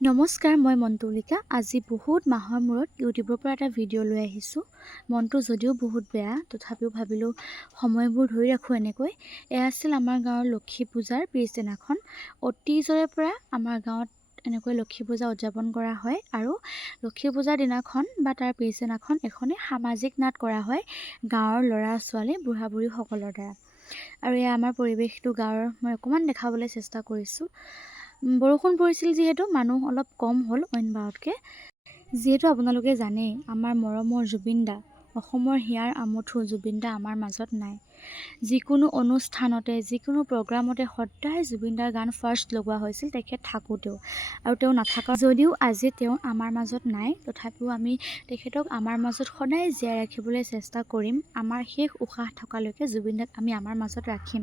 নমস্কাৰ, মই মন্তুলিকা। আজি বহুত মাহৰ মূৰত ইউটিউবৰ পৰা এটা ভিডিঅ' লৈ আহিছোঁ। মনটো যদিও বহুত বেয়া, তথাপিও ভাবিলোঁ সময়বোৰ ধৰি ৰাখোঁ এনেকৈ। এয়া আছিল আমাৰ গাঁৱৰ লক্ষী পূজাৰ পিছদিনাখন। অতীজৰে পৰা আমাৰ গাঁৱত এনেকৈ লক্ষী পূজা উদযাপন কৰা হয় আৰু লক্ষী পূজাৰ দিনাখন বা তাৰ পিছদিনাখন এখনেই সামাজিক নাট কৰা হয় গাঁৱৰ ল'ৰা ছোৱালী বুঢ়া বুঢ়ীসকলৰ দ্বাৰা। আৰু এয়া আমাৰ পৰিৱেশটো গাঁৱৰ মই অকণমান দেখাবলৈ চেষ্টা কৰিছোঁ। বৰষুণ পৰিছিল যিহেতু মানুহ অলপ কম হ'ল অইন বাৰতকৈ। যিহেতু আপোনালোকে জানেই আমাৰ মৰমৰ জুবিন দা, অসমৰ হিয়াৰ আমঠু জুবিন দা আমাৰ মাজত নাই। যিকোনো অনুষ্ঠানতে যিকোনো প্ৰগ্ৰামতে সদায় জুবিন দাৰ গান ফাৰ্ষ্ট লগোৱা হৈছিল তেখেত থাকোঁতেও, আৰু তেওঁ নাথাকা যদিও আজি তেওঁ আমাৰ মাজত নাই, তথাপিও আমি তেখেতক আমাৰ মাজত সদায় জীয়াই ৰাখিবলৈ চেষ্টা কৰিম। আমাৰ শেষ উশাহ থকালৈকে জুবিন দাক আমি আমাৰ মাজত ৰাখিম।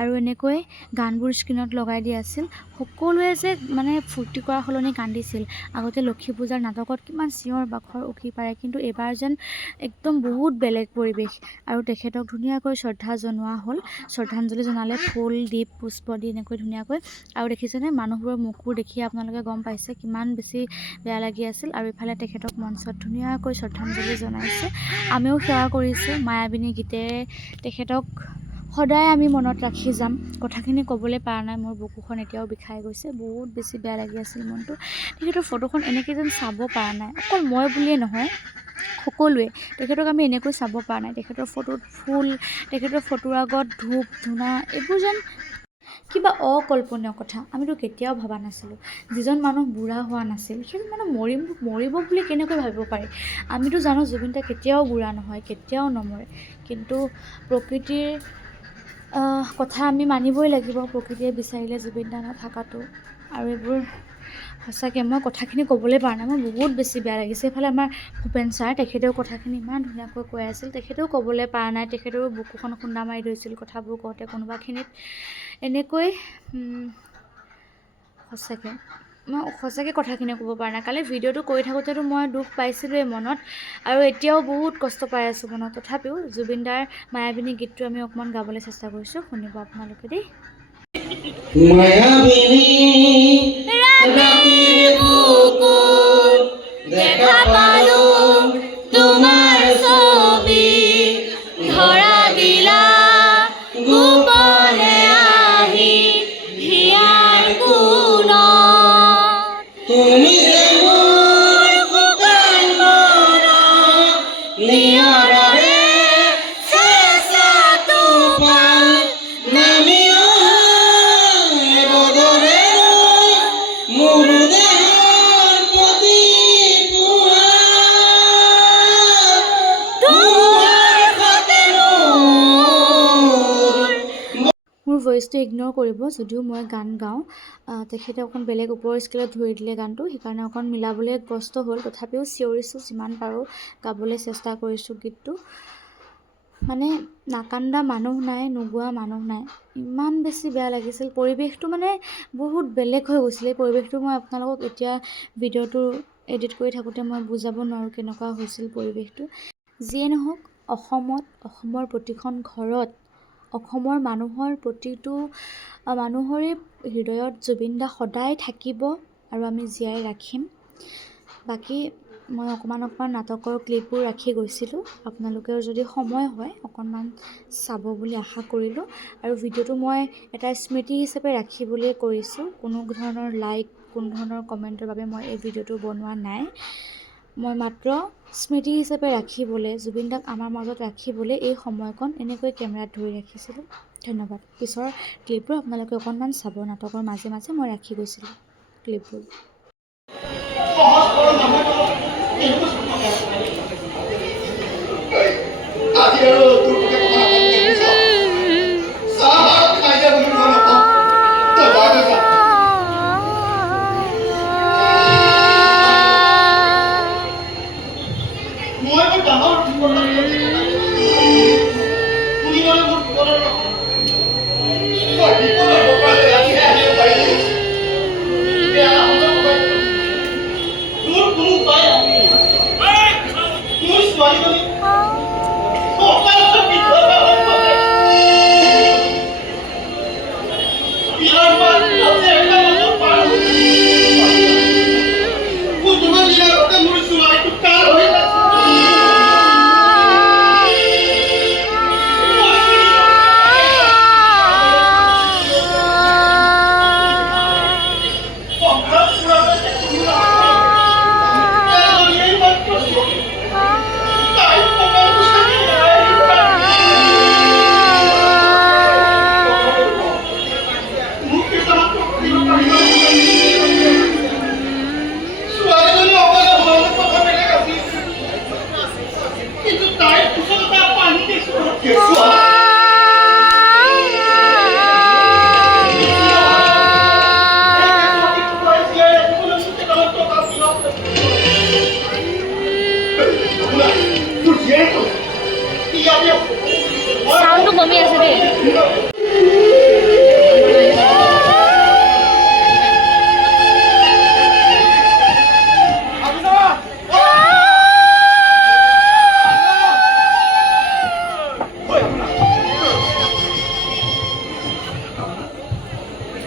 আৰু এনেকৈ গানবোৰ স্ক্ৰীণত লগাই দিয়া আছিল। সকলোৱে যে মানে ফূৰ্তি কৰাৰ সলনি কান্দিছিল। আগতে লক্ষী পূজাৰ নাটকত কিমান চিঞৰ বাখৰ উঠি পাৰে, কিন্তু এইবাৰ যেন একদম বহুত বেলেগ পৰিৱেশ। আৰু তেখেতক ধুনীয়াকৈ শ্ৰদ্ধা জনোৱা হ'ল। শ্ৰদ্ধাঞ্জলি জনালে ফুল দীপ পুষ্প দি এনেকৈ ধুনীয়াকৈ। আৰু দেখিছেনে মানুহবোৰৰ মুখবোৰ দেখিয়ে আপোনালোকে গম পাইছে কিমান বেছি বেয়া লাগি আছিল। আৰু ইফালে তেখেতক মঞ্চত ধুনীয়াকৈ শ্ৰদ্ধাঞ্জলি জনাইছে। আমিও সেৱা কৰিছোঁ মায়াবিনী গীতেৰে। তেখেতক সদায় আমি মনত ৰাখি যাম। কথাখিনি ক'বলৈ পৰা নাই, মোৰ বুকুখন এতিয়াও বিষাই গৈছে, বহুত বেছি বেয়া লাগি আছিল মনটো। তেখেতৰ ফটোখন এনেকৈ যেন চাব পৰা নাই, অকল মই বুলিয়ে নহয় সকলোৱে তেখেতক আমি এনেকৈ চাব পৰা নাই। তেখেতৰ ফটোত ফুল, তেখেতৰ ফটোৰ আগত ধূপ ধূনা, এইবোৰ যেন কিবা অকল্পনীয় কথা। আমিতো কেতিয়াও ভবা নাছিলোঁ যিজন মানুহ বুঢ়া হোৱা নাছিল সেইজন মানুহ মৰিব বুলি কেনেকৈ ভাবিব পাৰি। আমিতো জানো জুবিন দা কেতিয়াও বুঢ়া নহয়, কেতিয়াও নমৰে, কিন্তু প্ৰকৃতিৰ কথা আমি মানিবই লাগিব। প্ৰকৃতিয়ে বিচাৰিলে জুবিন দা নথকাটো। আৰু এইবোৰ সঁচাকৈ মই কথাখিনি ক'বলৈ পৰা নাই, মোৰ বহুত বেছি বেয়া লাগিছে। এইফালে আমাৰ ভূপেন ছাৰ, তেখেতেও কথাখিনি ইমান ধুনীয়াকৈ কৈ আছিল, তেখেতেও ক'বলৈ পৰা নাই, তেখেতেও বুকুখন খুন্দা মাৰি ধৰিছিল কথাবোৰ কওঁতে কোনোবাখিনিত। এনেকৈ সঁচাকৈ কথাখিনি ক'ব পৰা নাই। কালি ভিডিঅ'টো কৰি থাকোঁতেতো মই দুখ পাইছিলোঁৱেই মনত, আৰু এতিয়াও বহুত কষ্ট পাই আছোঁ মনত। তথাপিও জুবিন দাৰ মায়াবিনী গীতটো আমি অকণমান গাবলৈ চেষ্টা কৰিছোঁ, শুনিব আপোনালোকে দেই। দেখা পালোঁ তোমাৰ ছবি, ধৰা দিলা গোপনে আহি হিয়াৰ কোণত। তুমি যে মোৰ শুকান মনৰ নিয়ৰৰে চেঁচা টোপাল, নামি অহা বদৰে মোৰ দেহৰ প্ৰতি মোৰ ভইচটো ইগন'ৰ কৰিব যদিও মই গান গাওঁ। তেখেতে অকণ বেলেগ ওপৰৰ স্কেলত ধৰি দিলে গানটো, সেইকাৰণে অকণ মিলাবলৈ কষ্ট হ'ল। তথাপিও চিঞৰিছোঁ যিমান পাৰোঁ, গাবলৈ চেষ্টা কৰিছোঁ গীতটো। মানে নাকান্দা মানুহ নাই, নোগোৱা মানুহ নাই, ইমান বেছি বেয়া লাগিছিল। পৰিৱেশটো মানে বহুত বেলেগ হৈ গৈছিল। এই পৰিৱেশটো মই আপোনালোকক এতিয়া ভিডিঅ'টো এডিট কৰি থাকোঁতে মই বুজাব নোৱাৰোঁ কেনেকুৱা হৈছিল পৰিৱেশটো। যিয়ে নহওক, অসমৰ প্ৰতিখন ঘৰত, অসমৰ মানুহৰ প্ৰতিটো মানুহৰে হৃদয়ত জুবিন দা সদায় থাকিব, আৰু আমি জীয়াই ৰাখিম। বাকী মই অকণমান নাটকৰ ক্লিপবোৰ ৰাখি গৈছিলোঁ, আপোনালোকেও যদি সময় হয় অকণমান চাব বুলি আশা কৰিলোঁ। আৰু ভিডিঅ'টো মই এটা স্মৃতি হিচাপে ৰাখিবলৈ কৰিছোঁ। কোনো ধৰণৰ লাইক, কোনো ধৰণৰ কমেণ্টৰ বাবে মই এই ভিডিঅ'টো বনোৱা নাই। মই মাত্ৰ স্মৃতি হিচাপে ৰাখিবলৈ, জুবিন দাক আমাৰ মাজত ৰাখিবলৈ এই সময়কণ এনেকৈ কেমেৰাত ধৰি ৰাখিছিলোঁ। ধন্যবাদ। পিছৰ ক্লিপবোৰ আপোনালোকে অকণমান চাব, নাটকৰ মাজে মাজে মই ৰাখি গৈছিলোঁ ক্লিপবোৰ। বমি আছে দেই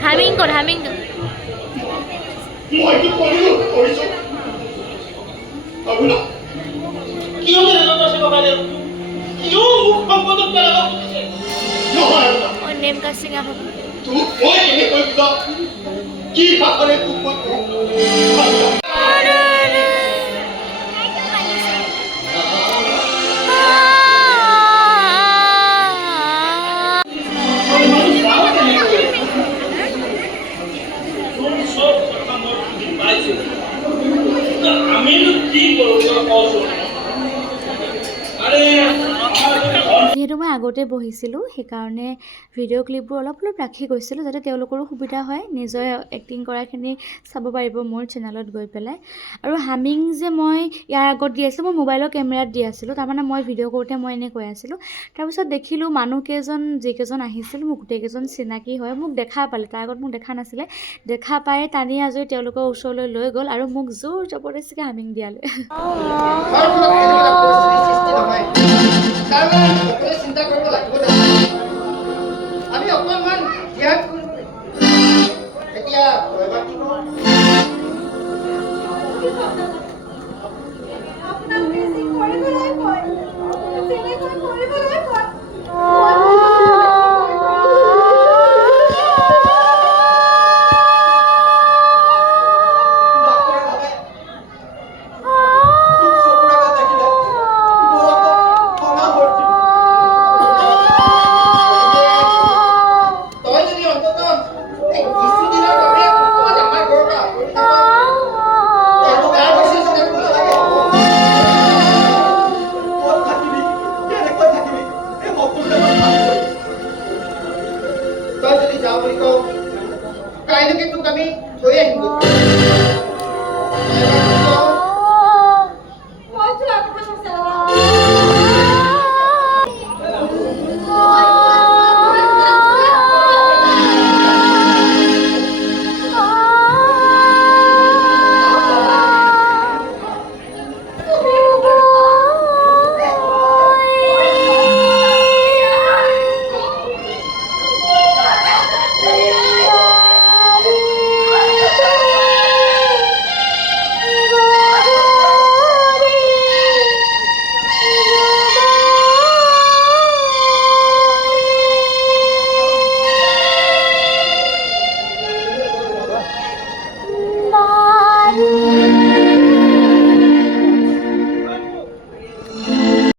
হামিং কৰ মই কি কৰিছো আবুলা কিয় এনেকুৱা কৈছে বাবালে কিয় মোক সম্পদত পেলাব নহয় ও নেম কা সিং আপ তুই মই এনে কৈ বুজা কি ভাষাৰে তোক মই যিহেতু মই আগতে বহিছিলোঁ সেইকাৰণে ভিডিঅ' ক্লিপবোৰ অলপ ৰাখি গৈছিলোঁ যাতে তেওঁলোকৰো সুবিধা হয় নিজৰ এক্টিং কৰাখিনি চাব পাৰিব মোৰ চেনেলত গৈ পেলাই আৰু হামিং যে মই ইয়াৰ আগত দি আছিলোঁ মই মোবাইলৰ কেমেৰাত দি আছিলোঁ তাৰমানে মই ভিডিঅ' কৰোঁতে মই এনেই কৈ আছিলোঁ তাৰপিছত দেখিলোঁ মানুহকেইজন যিকেইজন আহিছিল মোক গোটেইকেইজন চিনাকি হয় মোক দেখা পালে তাৰ আগত মোক দেখা নাছিলে দেখা পাই টানি আজৰি তেওঁলোকৰ ওচৰলৈ লৈ গ'ল আৰু মোক জোৰ জবৰদস্তিকৈ হামিং দিয়ালে চিন্তা কৰিব লাগিব আমি অকণমান ধ্যান এতিয়া